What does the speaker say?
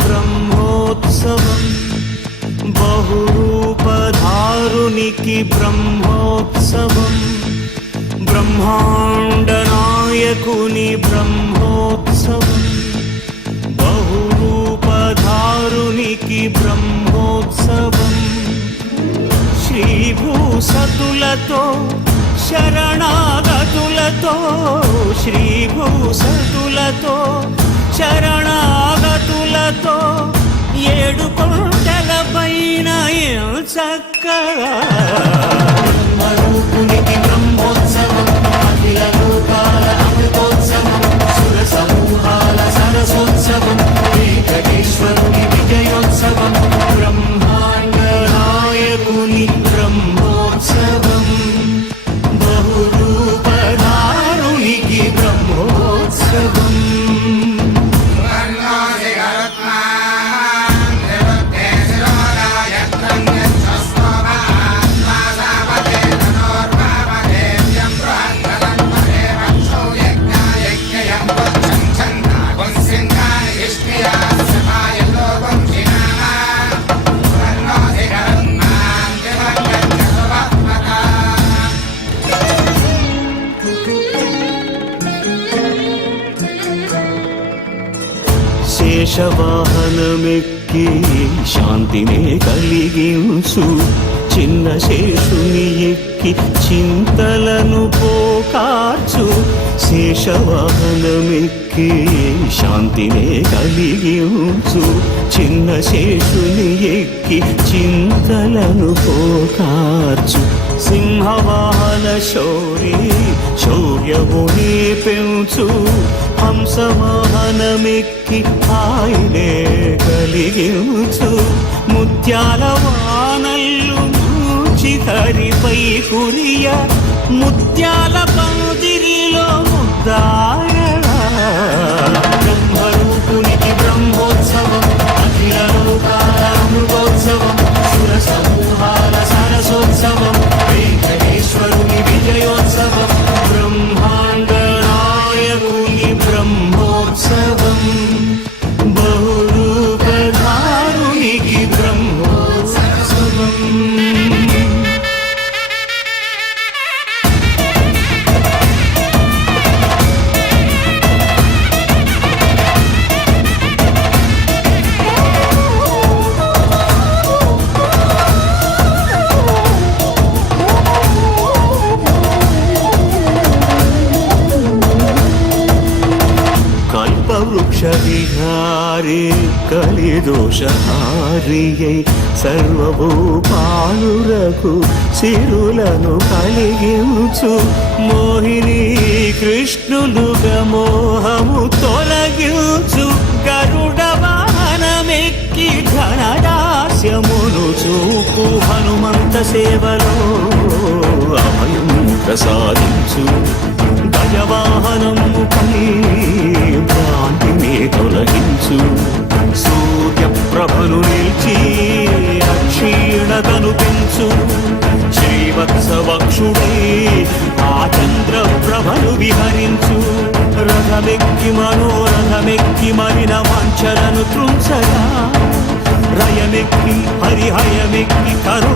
బ్రహ్మోత్సవం బహురూపధారునికి బ్రహ్మోత్సవం బ్రహ్మాండ నాయకుని బ్రహ్మోత్సవం బహురూపధారునికి బ్రహ్మోత్సవం శ్రీభూసతులతో శరణాగతులతో శ్రీభూసతులతో శరణాగతులతో 7 కొండల పైన చక్కగా బ్రహ్మరూపునికి బ్రహ్మోత్సవం అఖిల లోకాల అమృతోత్సవం సుర సమూహాల సరసోత్సవం వెంకటేశ్వరుని విజయోత్సవం బ్రహ్మాండ నాయకుని బ్రహ్మోత్సవం బహురూపధారునికి బ్రహ్మోత్సవం శేషవాహనమెక్కి శాంతినే కలిగించు చిన్న శేషుని ఎక్కి చింతలను పోకార్చు శేషవాహనమెక్కి శాంతినే కలిగించు చిన్న శేషుని ఎక్కి చింతలను పోకార్చు సింహవాహన శౌర్యముని పెంచు హంసవాహనమెక్కి ఆయనే కలిగించు ముత్యాల వానల్లు మూచి హరిపై కురియ ముత్యాల పందిరిలో ముద్దాయడా బ్రహ్మరూపునికి బ్రహ్మోత్సవం అఖిల లోకాల అమృతోత్సవం సుర సమూహాల సరసోత్సవం వెంకటేశ్వరుని విజయోత్సవం బ్రహ్మాండ నాయకుని బ్రహ్మోత్సవం బహురూపధారునికి బ్రహ్మోత్సవం వృక్షవిహారి కలిదోషహారియై సర్వభూపాలురకు సిరులను కలిగించు మోహిని కృష్ణులుగా మోహము తొలగించు గరుడ వాహనమెక్కి ఘనదాస్యమును చూపు హనుమంత సేవలో అభయం ప్రసాదించు గజవాహనముపై భ్రాంతిని తొలగించు సూర్యప్రభను నిలిచి అక్షీణతను పెంచు శ్రీవత్సవక్షుడై ఆ చంద్రప్రభను విహరించు రథమెక్కి మనోరథమెక్కి మరిన వాంఛలను త్రుంచగా రయమెక్కి హరిహయమెక్కి కరు